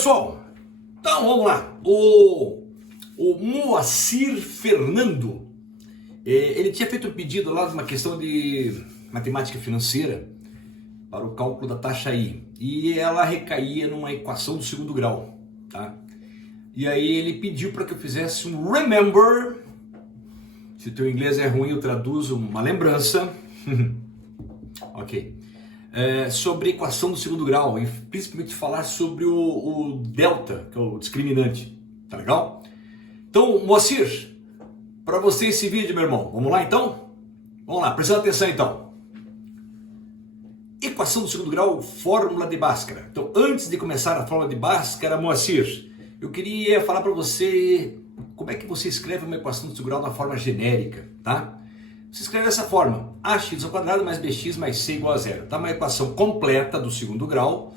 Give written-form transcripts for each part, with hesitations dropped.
pessoal, então vamos lá. O Moacir Fernando, ele tinha feito um pedido lá de uma questão de matemática financeira para o cálculo da taxa I, e ela recaía numa equação do segundo grau, tá? E aí ele pediu para que eu fizesse um remember. Se o teu inglês é ruim, eu traduzo uma lembrança. Ok. Sobre equação do segundo grau e principalmente falar sobre o delta, que é o discriminante. Tá legal? Então, Moacir, para você esse vídeo, meu irmão. Vamos lá então? Vamos lá, prestando atenção então. Equação do segundo grau, fórmula de Bhaskara. Então, antes de começar a fórmula de Bhaskara, Moacir, eu queria falar para você como é que você escreve uma equação do segundo grau na forma genérica, tá? Você escreve dessa forma: ax² mais bx mais c igual a zero. Tá? Uma equação completa do segundo grau,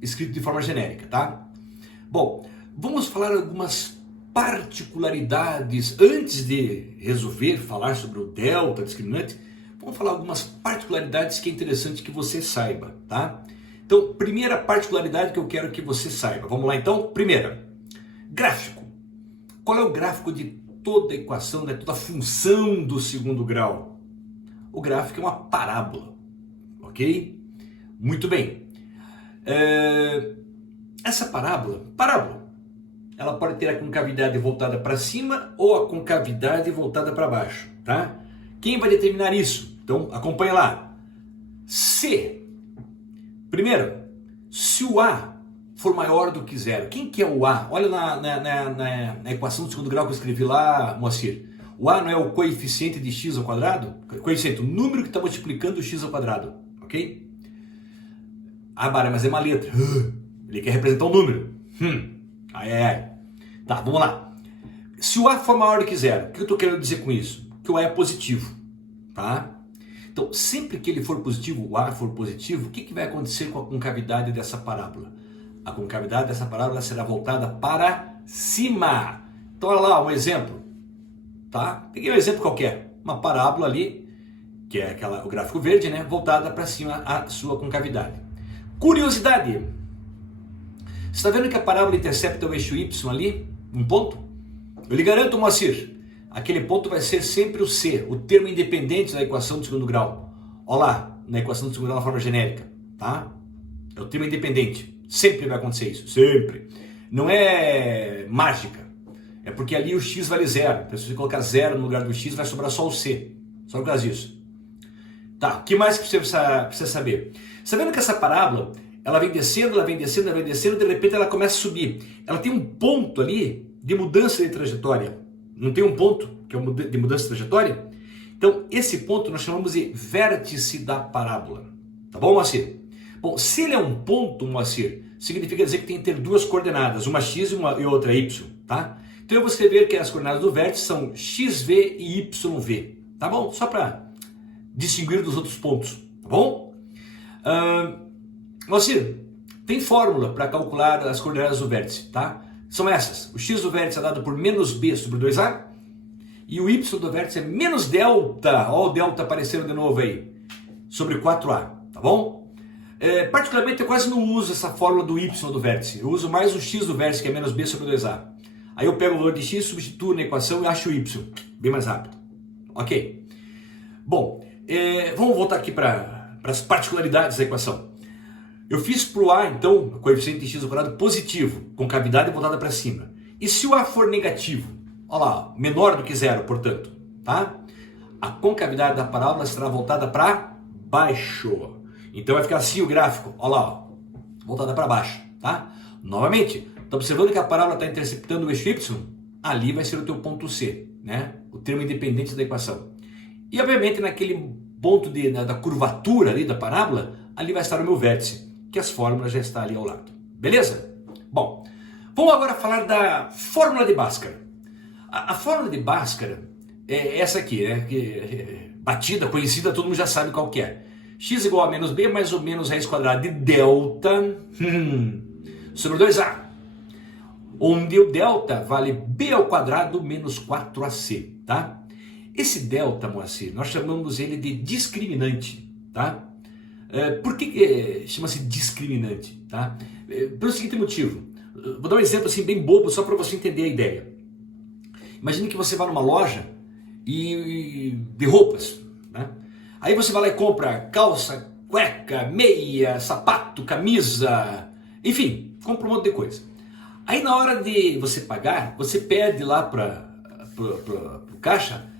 escrito de forma genérica, tá? Bom, vamos falar algumas particularidades antes de resolver falar sobre o delta discriminante. Vamos falar algumas particularidades que é interessante que você saiba, tá? Então, primeira particularidade que eu quero que você saiba. Vamos lá então? Primeira, gráfico. Qual é o gráfico de toda a equação, de toda a função do segundo grau? O gráfico é uma parábola, ok? Muito bem. Essa parábola, ela pode ter a concavidade voltada para cima ou a concavidade voltada para baixo, tá? Quem vai determinar isso? Então, acompanha lá. Primeiro, se o A for maior do que zero. Quem que é o A? Olha na equação do segundo grau que eu escrevi lá, Moacir. O A não é o coeficiente de x ao quadrado? Coeficiente, o número que está multiplicando o x ao quadrado, ok? Ah, Bara, mas é uma letra. Ele quer representar um número. Tá, vamos lá. Se o A for maior do que zero, o que eu estou querendo dizer com isso? Que o A é positivo, tá? Então, sempre que ele for positivo, o A for positivo, o que vai acontecer com a concavidade dessa parábola? A concavidade dessa parábola será voltada para cima. Então, olha lá um exemplo, tá? Peguei um exemplo qualquer, uma parábola ali, que é o gráfico verde, né? Voltada para cima a sua concavidade. Curiosidade. Você está vendo que a parábola intercepta o eixo Y ali, um ponto? Eu lhe garanto, Moacir, aquele ponto vai ser sempre o C, o termo independente da equação do segundo grau. Olha lá, na equação do segundo grau na forma genérica, tá? É o termo independente. Sempre vai acontecer isso, sempre. Não é mágica. É porque ali o x vale zero. Então, se você colocar zero no lugar do x, vai sobrar só o c. Só por causa disso. Tá, o que mais que você precisa saber? Sabendo que essa parábola, ela vem descendo, ela vem descendo, ela vem descendo, de repente ela começa a subir. Ela tem um ponto ali de mudança de trajetória. Não tem um ponto que é de mudança de trajetória? Então, esse ponto nós chamamos de vértice da parábola. Tá bom, Moacir? Bom, se ele é um ponto, Moacir, significa dizer que tem que ter duas coordenadas, uma x e outra y, tá? Então eu vou escrever que as coordenadas do vértice são xv e yv, tá bom? Só para distinguir dos outros pontos, tá bom? Moacir, tem fórmula para calcular as coordenadas do vértice, tá? São essas: o x do vértice é dado por menos b sobre 2a, e o y do vértice é menos delta, ó o delta aparecendo de novo aí, sobre 4a, tá bom? Particularmente eu quase não uso essa fórmula do y do vértice, eu uso mais o x do vértice, que é menos b sobre 2a. Aí eu pego o valor de x, substituo na equação e acho o y, bem mais rápido. Ok? Bom, vamos voltar aqui para as particularidades da equação. Eu fiz para o A, então, o coeficiente de x ao quadrado positivo, com cavidade voltada para cima. E se o A for negativo? Olha lá, menor do que zero, portanto, tá? A concavidade da parábola será voltada para baixo. Então vai ficar assim o gráfico, olha lá, ó, voltada para baixo, tá? Novamente, está observando que a parábola está interceptando o eixo Y? Ali vai ser o teu ponto C, né? O termo independente da equação. E obviamente naquele ponto da curvatura ali da parábola, ali vai estar o meu vértice, que as fórmulas já estão ali ao lado. Beleza? Bom, vamos agora falar da fórmula de Bhaskara. A fórmula de Bhaskara é essa aqui, né? Batida, conhecida, todo mundo já sabe qual que é. X igual a menos b mais ou menos raiz quadrada de delta sobre 2a. Onde o delta vale b ao quadrado menos 4ac, tá? Esse delta, Moacir, nós chamamos ele de discriminante, tá? Por que chama-se discriminante, tá? Pelo seguinte motivo: Vou dar um exemplo assim bem bobo, só para você entender a ideia. Imagine que você vai numa loja de roupas, né? Aí você vai lá e compra calça, cueca, meia, sapato, camisa, enfim, compra um monte de coisa. Aí na hora de você pagar, você pede lá para o caixa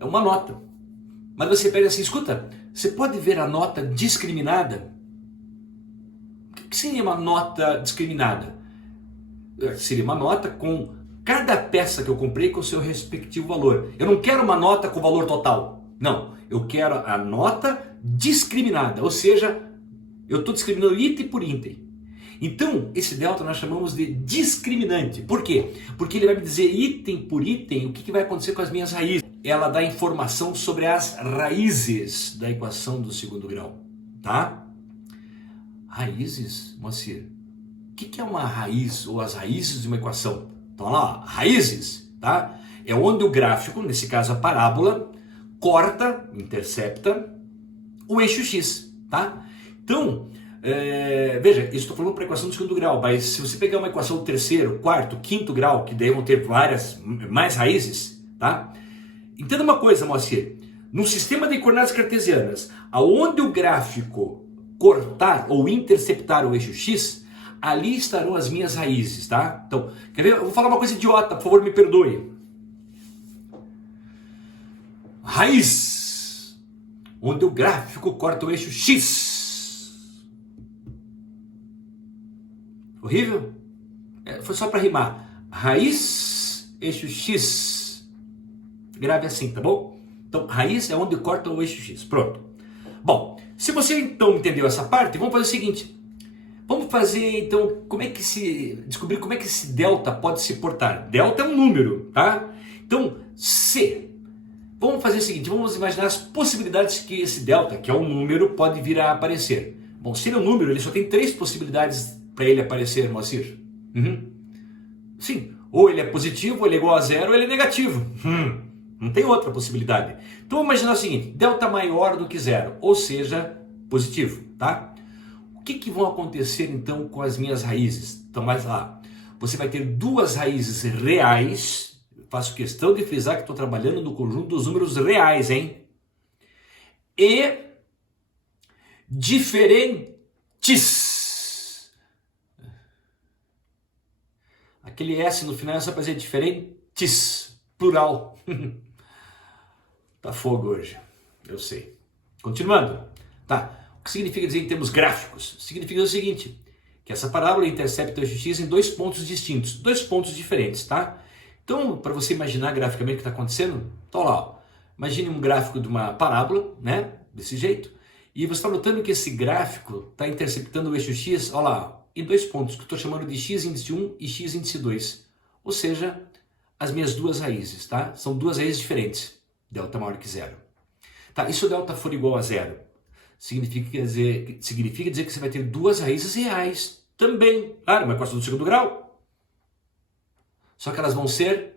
uma nota. Mas você pede assim, escuta, você pode ver a nota discriminada? O que seria uma nota discriminada? Seria uma nota com cada peça que eu comprei com o seu respectivo valor. Eu não quero uma nota com valor total. Não, eu quero a nota discriminada, ou seja, eu estou discriminando item por item. Então, esse delta nós chamamos de discriminante. Por quê? Porque ele vai me dizer item por item o que vai acontecer com as minhas raízes. Ela dá informação sobre as raízes da equação do segundo grau, tá? Raízes, Moacir? O que é uma raiz ou as raízes de uma equação? Então, olha lá, raízes, tá? É onde o gráfico, nesse caso a parábola, corta, intercepta o eixo x, tá? Então, veja, isso estou falando para a equação do segundo grau, mas se você pegar uma equação do terceiro, quarto, quinto grau, que daí vão ter mais raízes, tá? Entenda uma coisa, Moacir, no sistema de coordenadas cartesianas, aonde o gráfico cortar ou interceptar o eixo x, ali estarão as minhas raízes, tá? Então, quer ver? Eu vou falar uma coisa idiota, por favor, me perdoe. Raiz, onde o gráfico corta o eixo x. Horrível? Foi só para rimar. Raiz, eixo x. Grave assim, tá bom? Então, raiz é onde corta o eixo x. Pronto. Bom, se você então entendeu essa parte, vamos fazer o seguinte. Vamos fazer então, descobrir como é que esse delta pode se portar. Delta é um número, tá? Então, vamos fazer o seguinte, vamos imaginar as possibilidades que esse delta, que é um número, pode vir a aparecer. Bom, se ele é um número, ele só tem 3 possibilidades para ele aparecer, Moacir. Sim, ou ele é positivo, ou ele é igual a zero, ou ele é negativo. Não tem outra possibilidade. Então vamos imaginar o seguinte, delta maior do que zero, ou seja, positivo, tá? O que vão acontecer então com as minhas raízes? Então vai lá, você vai ter 2 raízes reais, faço questão de frisar que estou trabalhando no conjunto dos números reais, hein? E diferentes. Aquele S no final é só para dizer diferentes, plural. Tá fogo hoje, eu sei. Continuando, tá? O que significa dizer em termos gráficos? Significa o seguinte, que essa parábola intercepta o eixo x em 2 pontos distintos, 2 pontos diferentes, tá? Então, para você imaginar graficamente o que está acontecendo, então lá, ó, imagine um gráfico de uma parábola, né? Desse jeito, e você está notando que esse gráfico está interceptando o eixo x, olha lá, em 2 pontos, que eu estou chamando de x índice 1 e x índice 2, ou seja, as minhas 2 raízes, tá? São 2 raízes diferentes, delta maior que zero. Tá, e se o delta for igual a zero? Significa dizer que você vai ter 2 raízes reais também, tá? Uma equação do segundo grau. Só que elas vão ser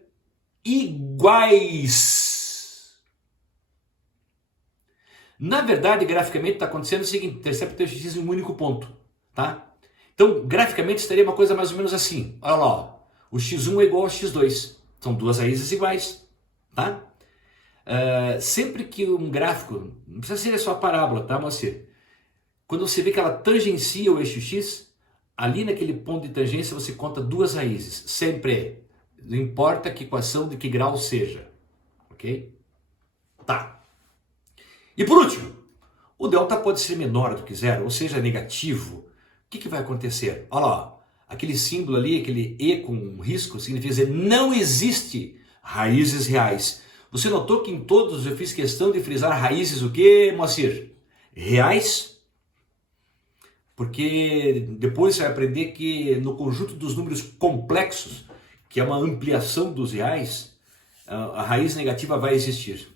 iguais. Na verdade, graficamente está acontecendo o seguinte, intercepta o x em um único ponto, tá? Então, graficamente estaria uma coisa mais ou menos assim. Olha lá, ó. O x1 é igual ao x2. São 2 raízes iguais, tá? Sempre que um gráfico, não precisa ser só a parábola, tá, Moacir? Quando você vê que ela tangencia o eixo x, ali naquele ponto de tangência você conta 2 raízes, sempre, não importa que equação de que grau seja, ok? Tá. E por último, o delta pode ser menor do que zero, ou seja, negativo. O que vai acontecer? Olha lá, aquele símbolo ali, aquele E com um risco, significa dizer não existe raízes reais. Você notou que em todos eu fiz questão de frisar raízes o quê, Moacir? Reais? Porque depois você vai aprender que no conjunto dos números complexos, que é uma ampliação dos reais, a raiz negativa vai existir.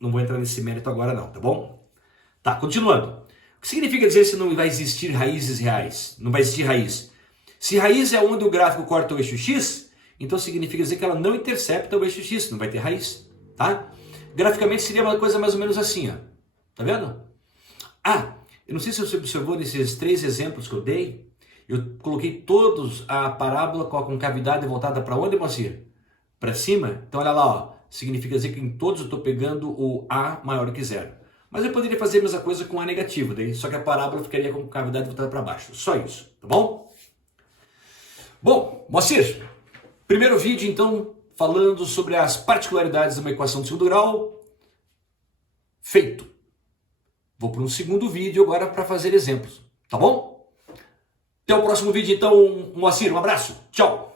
Não vou entrar nesse mérito agora não, tá bom? Tá, continuando. O que significa dizer se não vai existir raízes reais? Não vai existir raiz. Se raiz é onde o gráfico corta o eixo x, então significa dizer que ela não intercepta o eixo x, não vai ter raiz, tá? Graficamente seria uma coisa mais ou menos assim, ó. Tá vendo? Eu não sei se você observou nesses 3 exemplos que eu dei, Eu coloquei todos a parábola com cavidade voltada para onde, Moacir? Para cima? Então olha lá, ó, significa dizer que em todos eu estou pegando o A maior que zero. Mas eu poderia fazer a mesma coisa com A negativo, daí, só que a parábola ficaria com cavidade voltada para baixo. Só isso, tá bom? Bom, Moacir, primeiro vídeo então falando sobre as particularidades de uma equação de segundo grau, feito. Vou para um segundo vídeo agora para fazer exemplos, tá bom? Até o próximo vídeo então, Moacir, um abraço, tchau!